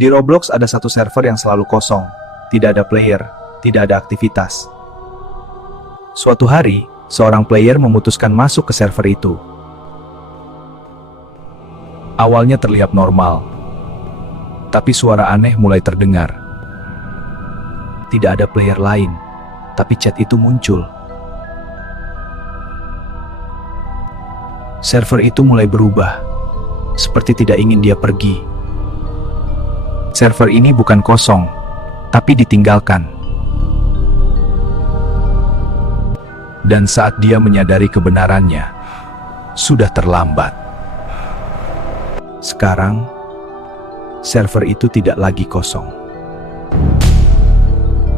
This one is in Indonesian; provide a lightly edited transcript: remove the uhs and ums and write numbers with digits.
Di Roblox ada satu server yang selalu kosong, tidak ada player, tidak ada aktivitas. Suatu hari, seorang player memutuskan masuk ke server itu. Awalnya terlihat normal, tapi suara aneh mulai terdengar. Tidak ada player lain, tapi chat itu muncul. Server itu mulai berubah, seperti tidak ingin dia pergi. Server ini bukan kosong, tapi ditinggalkan. Dan saat dia menyadari kebenarannya, sudah terlambat. Sekarang, server itu tidak lagi kosong.